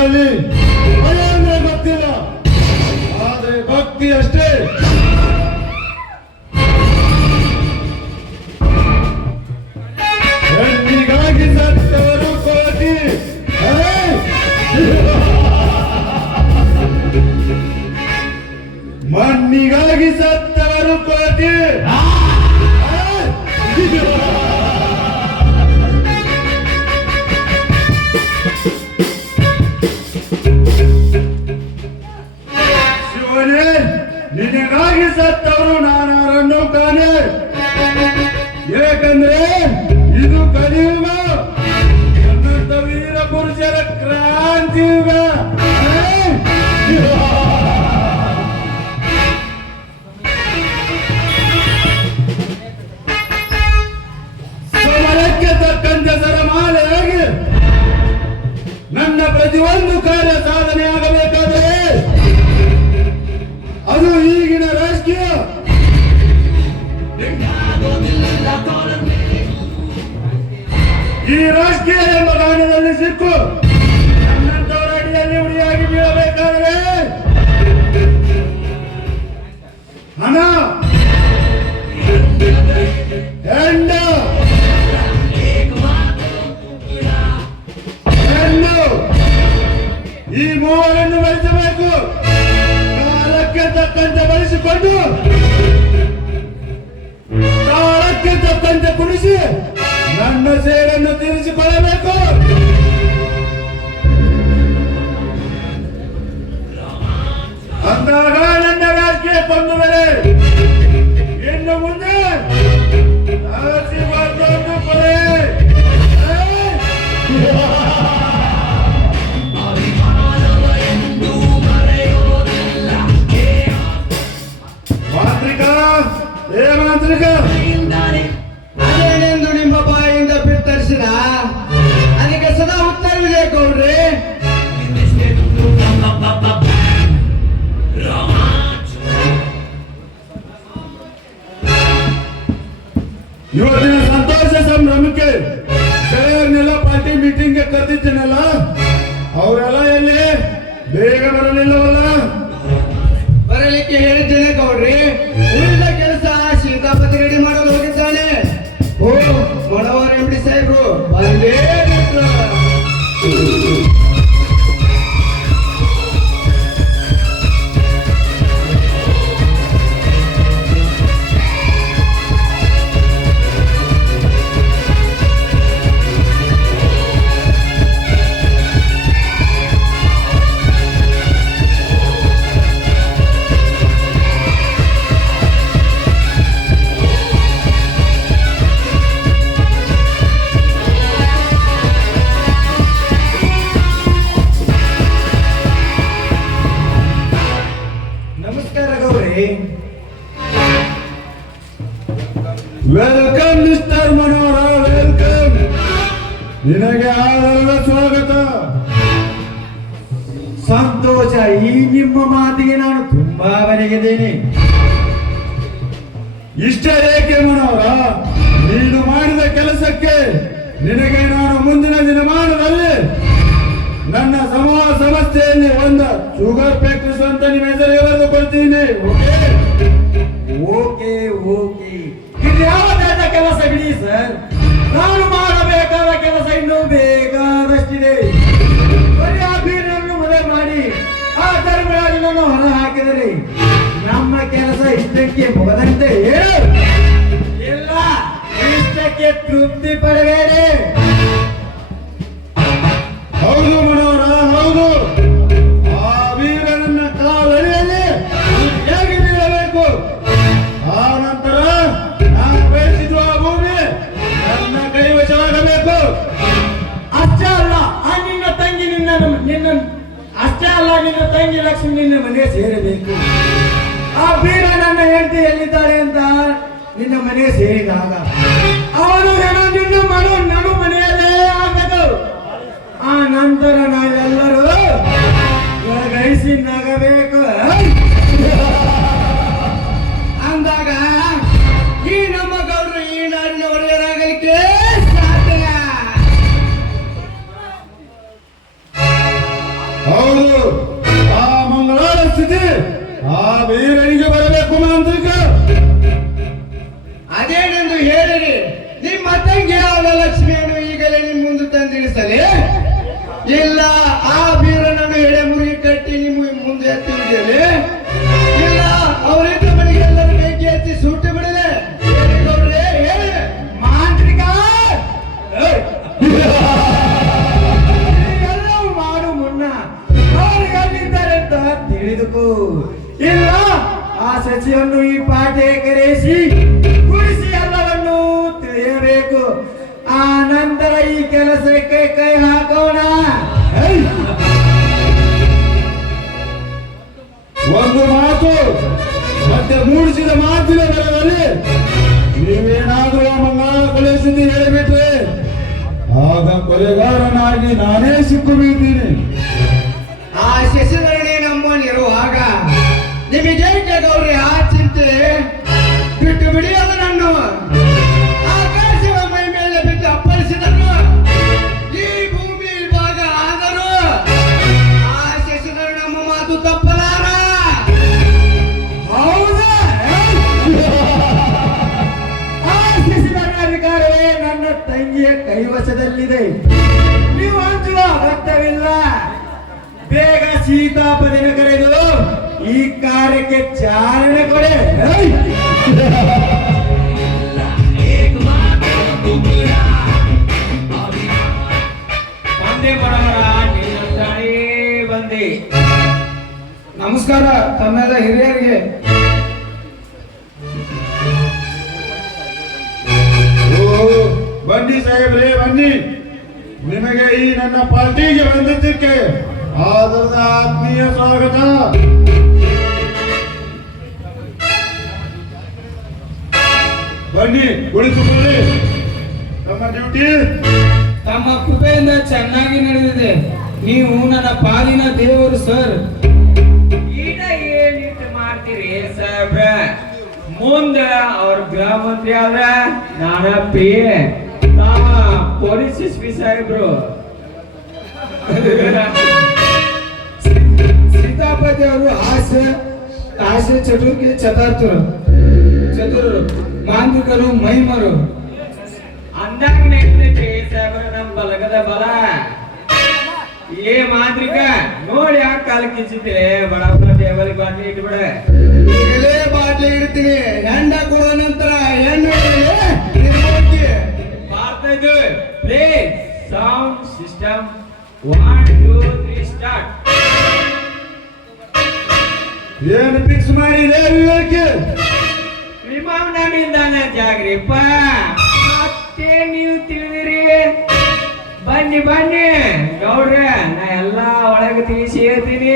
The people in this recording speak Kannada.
ಅವರಲ್ಲಿ ಭಯ ಅಂದ್ರೆ ಗೊತ್ತಿಲ್ಲ, ಆದ್ರೆ ಭಕ್ತಿ ಅಷ್ಟೇ. ಹೆಣ್ಣಿಗಾಗಿ ಸತ್ತವರು ಕೋಟಿ, ಮಣ್ಣಿಗಾಗಿ ಸತ್ತವರು ಕೋಟಿ. ಶಿವನೇ, ನಿನಗಾಗಿ ಸತ್ತವರು ನಾನಾರನ್ನು ಕಾಣೆ. ಏಕೆಂದ್ರೆ ಇದು ಕಲಿಯುಗ, ನನ್ನಂತ ವೀರ ಪುರುಷರ ಕ್ರಾಂತಿ ಯುಗ. ಸಮರಕ್ಕೆ ತಕ್ಕಂತೆ ಸರಮಾಲೆಯಾಗಿ ನನ್ನ ಪ್ರತಿಯೊಂದು ಕಾರ್ಯ ಸಾಧನೆ ಆಗಬೇಕಾದರೆ ಅದು ಈಗಿನ ರಾಜಕೀಯ. ಈ ರಾಜಕೀಯ ಎಂಬ ಗಾನದಲ್ಲಿ ಸಿಕ್ಕು ನನ್ನಂತವರ ಅಡಿಯಲ್ಲಿ ಉಡಿಯಾಗಿ ಬೀಳಬೇಕಾದರೆ ಹಣ, ಹೆಣ್ಣು, ಈ ಮೂವರನ್ನು ಬೆಳೆಸಬೇಕು. ಕಾಲಕ್ಕೆ ತಕ್ಕಂತೆ ಬಳಸಿಕೊಂಡು ಕಾಲಕ್ಕೆ ತಕ್ಕಂತೆ ಕುಣಿಸಿ ನನ್ನ ಸೇಡನ್ನು ತೀರಿಸಿಕೊಳ್ಳಬೇಕು. ಅಂದಾಗ ನನ್ನ ರಾಜಕೀಯ ಕೊಂದು ಮೇಲೆ ಇನ್ನು ಮುಂದೆ ಕೊಲೆ. ಮಾಂತ್ರಿಕ, ಏ ಮಾಂತ್ರಿಕ, ಅದೇನೆಂದು ನಿಮ್ಮ ಬಾಯಿಂದ ಬಿತ್ತರಿಸಿದ ಅದಕ್ಕೆ ಸದಾ ಉತ್ತರವಿದೆ ಗೌಡ್ರಿ. ಇವತ್ತಿನ ಸಂತೋಷ ಸಂಭ್ರಮಕ್ಕೆ ಗೆಳೆಯರನ್ನೆಲ್ಲ ಪಾರ್ಟಿ ಮೀಟಿಂಗ್ಗೆ ಕರೆದಿದ್ದೇನಲ್ಲ, ಅವರೆಲ್ಲ ಎಲ್ಲಿ ಬೇಗ ಬರಲಿಲ್ಲವಲ್ಲ? ಬರಲಿಕ್ಕೆ ಹೇಳಿದ್ದೇನೆ ಗೌಡ್ರಿ. ಉಳಿದ ಕೆಲಸ ಸೀತಾಪತಿ ರೆಡಿ ಮಾಡಲು ಹೋಗಿದ್ದಾನೆ. ಓ ಮೊಳವರ ಎಂಬಿ ಸಾಹೇಬ್ರು ಬಂದೇ ಬಿಟ್ರು. ವೆಲ್ಕಮ್ ಮಿಸ್ಟರ್ ಮನೋಹರ, ವೆಲ್ಕಮ್. ನಿನಗೆ ಆದರದ ಸ್ವಾಗತ. ಸಂತೋಷ. ಈ ನಿಮ್ಮ ಮಾತಿಗೆ ನಾನು ತುಂಬಾ ಬರೆಗಿದ್ದೇನೆ. ಇಷ್ಟ ಏಕೆ ಮನೋಹರ? ನೀನು ಮಾಡಿದ ಕೆಲಸಕ್ಕೆ ನಿನಗೆ ನಾನು ಮುಂದಿನ ದಿನಮಾನದಲ್ಲಿ ನನ್ನ ಸಮಾಜ ಸಂಸ್ಥೆಯಲ್ಲಿ ಒಂದು ಶುಗರ್ ಫ್ಯಾಕ್ಟರಿ ಅಂತ ನಿಮ್ಮ ಹೆಸರಿಗೆ ಬರೆದುಕೊಳ್ತೀನಿ. Okay okay. ಇದು ಯಾವುದಾದ ಕೆಲಸ ಬಿಡಿ ಸರ್. ನಾನು ಮಾಡಬೇಕಾದ ಕೆಲಸ ಇನ್ನೂ ಬೇಕಾದಷ್ಟಿದೆ. ಬರೀ ಆ ಬೀರನ್ನು ಮದುವೆ ಮಾಡಿ ಆ ಧರ್ಮರಾಜನನ್ನು ಹೊರ ಹಾಕಿದರೆ ನಮ್ಮ ಕೆಲಸ ಇಷ್ಟಕ್ಕೆ ಮುಗದಂತೆ ಇಲ್ಲ. ಇಷ್ಟಕ್ಕೆ ತೃಪ್ತಿ ಪಡಬೇಡಿ. ಹೌದು ಮನೋಹರ, ಹೌದು. ಆ ವೀರನನ್ನ ಕಾಲಡಿಯಲ್ಲಿ ಹೇಗೆ ಬೀಳಬೇಕು, ಆ ನಂತರ ನಾನು ಬಯಸಿದ್ದು ಆ ಭೂಮಿ ನನ್ನ ಕೈವಶವಾಗಬೇಕು. ಅಷ್ಟೇ ಅಲ್ಲ, ಆ ನಿನ್ನ ತಂಗಿ ಅಷ್ಟೇ ಅಲ್ಲ, ನಿನ್ನ ತಂಗಿ ಲಕ್ಷ್ಮಿ ನಿನ್ನ ಮನೆಗೆ ಸೇರಬೇಕು. ಆ ಬೀರ ನನ್ನ ಹೆಂಡತಿ ಎಲ್ಲಿದ್ದಾಳೆ ಅಂತ ನಿನ್ನ ಮನೆಗೆ ಸೇರಿದಾಗ ಅವನು ಏನೋ ನಿನ್ನ ನಡು ಮನೆಯಲ್ಲೇ ಆಗಬೇಕು. ಆ ನಂತರ ನಾವೆಲ್ಲರೂ ಗೈಸಿ ನಗಬೇಕು. ಅಂದಾಗ ಈ ನಮ್ಮ ಗೌಡರು ಈ ನಾಡಿನ ಒಡೆಯರಾಗಲಿಕ್ಕೆ ಸಾಧ್ಯ. ಮನಸ್ಸಿಯನ್ನು ಈ ಪಾಠೆ ಕರೆಸಿ ಗುಡಿಸಿ ಎಲ್ಲವನ್ನು ತಿಳಿಯಬೇಕು. ಆ ನಂತರ ಈ ಕೆಲಸಕ್ಕೆ ಕೈ ಹಾಕೋಣ. ಏಯ್! ಒಂದು ಮಾತು ಮತ್ತೆ ಮೂಡಿಸಿದ ಮಾತಿನ ಬರದಲ್ಲಿ ನೀವೇನಾದರೂ ಆ ಮಂಗಳ ಕೊಲೆ ಸುದ್ದಿ ಹೇಳಿಬಿಟ್ರೆ ಆಗ ಕೊಲೆಗಾರನಾಗಿ ನಾನೇ ಸಿಕ್ಕು ಬೀಳ್ತೀನಿ. ಆ ಶಶಿಧರಣಿ ನಮ್ಮಲ್ಲಿರುವಾಗ ನಿಮಗೇಕೆ ಗೌರಿ ಆ ಚಿಂತೆ? ಬಿಟ್ಟು ಬಿಡಿಯಲ್ಲ ನನ್ನ ಆಕಾಶವ ಮೈ ಮೇಲೆ ಬಿದ್ದು ಅಪ್ಪಳಿಸಿದನು. ಈ ಭೂಮಿ ಭಾಗ ಆದರೂ ಆ ಶಶಿಧರ ನಮ್ಮ ಮಾತು ತಪ್ಪಲಾರ. ಹೌದಾ? ಆ ಶಿಶುಧರ ಅಧಿಕಾರವೇ ನನ್ನ ತಂಗಿಯ ಕೈವಶದಲ್ಲಿದೆ. ನೀವು ಹಂಚುವ ಅಗತ್ಯವಿಲ್ಲ. ಬೇಗ ಸೀತಾಪದಿನ ಕರೆದು ಈ ಕಾರ್ಯಕ್ಕೆ ಚಾಲನೆ ಕೊಡೆ. ಬಂದೆ ಬಡವರ ಬಂದೆ. ನಮಸ್ಕಾರ ತಮ್ಮೆಲ್ಲ ಹಿರಿಯರಿಗೆ. ಓ ಬನ್ನಿ ಸಾಹೇಬ್ರೇ, ಬನ್ನಿ. ನಿಮಗೆ ಈ ನನ್ನ ಪಾರ್ಟಿಗೆ ಬಂದಿದ್ದಕ್ಕೆ ಆದರದ ಆತ್ಮೀಯ ಸ್ವಾಗತ. ಬನ್ನಿ, ಕುಳಿತುಕೊಳ್ಳಿ. ತಮ್ಮ ಡ್ಯೂಟಿ ತಮ್ಮ ಕೃಪೆಯಿಂದ ಚೆನ್ನಾಗಿ ನಡೆದಿದೆ. ನೀವು ನನ್ನ ಪಾಲಿನ ದೇವರು ಸರ್. ಈಗ ಏನಿಟ್ಟು ಮಾಡ್ತೀರಿ ಸಾಹೇಬ್ರ? ಮುಂದೆ ಅವ್ರ ಗೃಹ ಮಂತ್ರಿ ಆದ್ರ ನಾನ ಪಿ ಪೊಲೀಸ್ ಎಸ್ ಪಿ ಸಾಹೇಬ್ರು. ಸೀತಾಪತಿ ಅವರು ಹಾಸ್ಯ ಚಟುವಟಿಕೆ ಚತುರರು ಮಾಂತ್ರಿಕರು ಮಹಿಮರು ಅಂದಾಗ ನೆನಪೈತಿ ಸಾಹೇಬ್ರ ನಮ್ಮ ಬಲಗದ ಬಲ. ಏ ಮಾಂತ್ರಿಕ ನೋಡಿ ಯಾಕೆ ಕಾಲ ಕಿಚ್ಚಿದ್ರೆ ಬಡವರ ಟೇಬಲ್ ಬಾಟ್ಲಿ ಇಟ್ಬಿಡ. ಇಲ್ಲೇ ಬಾಟ್ಲಿ ಇಡ್ತೀನಿ. ಹೆಂಡ ಕೊಡೋ ನಂತರ ಹೆಣ್ಣು ಮಾಡ್ತಾ ಪ್ಲೇ ಸೌಂಡ್ ಸಿಸ್ಟಮ್ 1 2 3 ಸ್ಟಾರ್ಟ್. ಏನು ಫಿಕ್ಸ್ ಮಾಡಿದೆ ವಿವೇಕ್? ವಿಮಾನ ನಿಲ್ದಾಣ ಜಾಗ್ರಿಪ್ಪ. ಮತ್ತೆ ನೀವು ತಿಳಿದಿರಿ. ಬನ್ನಿ ಬನ್ನಿ ಗೌಡ್ರೆ, ನಾ ಎಲ್ಲಾ ಒಳಗೆ ತಿಳಿಸಿ ಹೇಳ್ತೀನಿ.